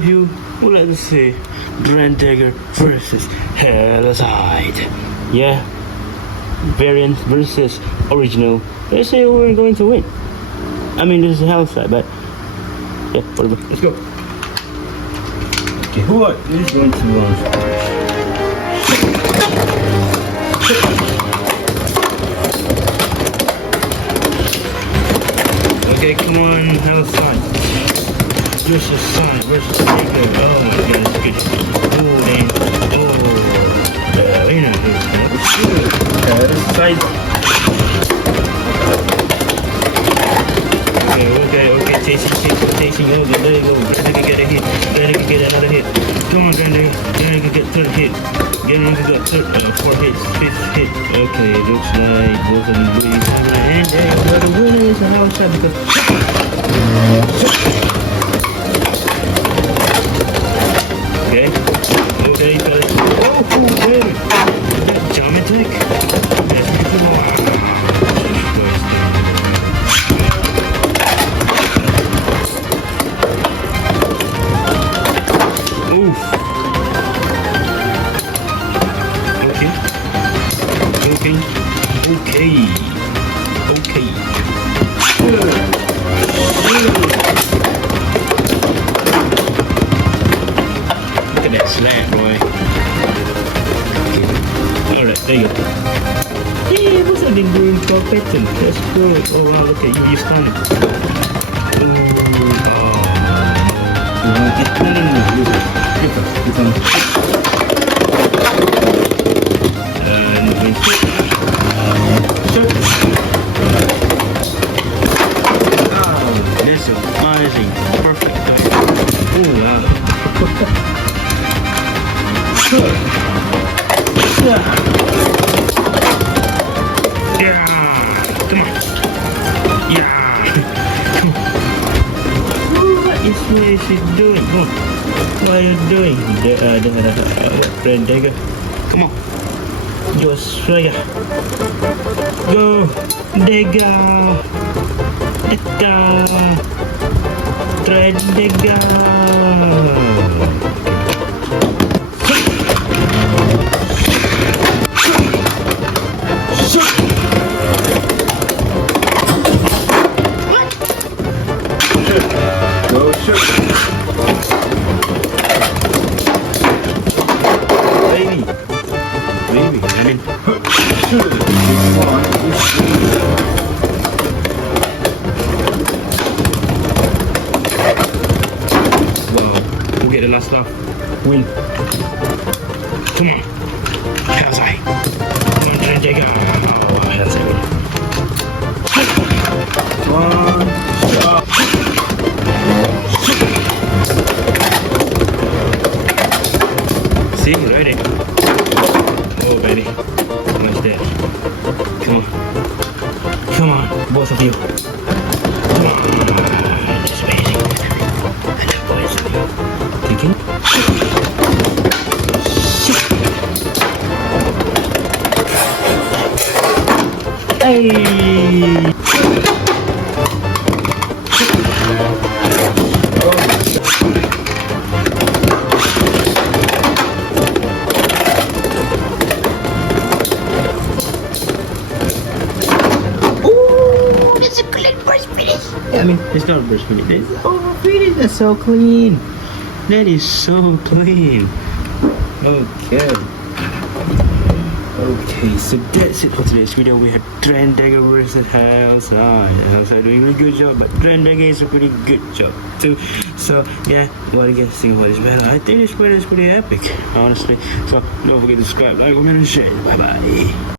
of you would like to see Drandagger versus Hellscythe. Yeah, variant versus original. Let's see who we're going to win. I mean, this is Hellscythe, but yeah, whatever. Let's go. Okay, who is going to win? Okay, come on, Hellscythe. Versus Sonic versus Draco. Oh my god, it's good. Oh, man. Oh, you know this. Hellscythe. Okay, chasing. Oh, there you go. Drandagger get a hit. Drandagger get another hit. Come on, Drandagger. Drandagger get third hit. Drandagger got four hits, fifth hit. Okay, looks like both of them bleed. And the winner is Hellscythe because. Okay, guys. Oh, okay. That geometric. That's beautiful. Oof. Okay. Look at that slant, boy. Okay. Alright, there you go. Yeah, what's that been doing perfection? That's good. Oh wow, look at you, you stunned. No. This is amazing. Perfect. Oh wow. Yeah. Come on. Yeah. Come on. What is she doing? Oh. What are you doing? Drandagger. Come on. Just Australia. Go. Dagger. Drandagger. Go shoot. Baby, I mean, wow, we'll get the last laugh. Win. Come on. Hellscythe. Come on, Drandagger. Oh, Hellscythe win. One shot. See, ready. Oh, baby. Almost dead. Come on, both of you. Come on. Just waiting. I love boys of you. Thinking? Hey! I mean, it's not a burst finish. It's overfitted. That's so clean. That is so clean. Okay. Okay, so that's it for today's video. We had Drandagger versus Hellscythe. Hellscythe doing a good job, but Drandagger is a pretty good job too. So yeah, what do you guys think about this battle? I think this battle is pretty epic, honestly. So don't forget to subscribe, like, comment, and share. Bye bye.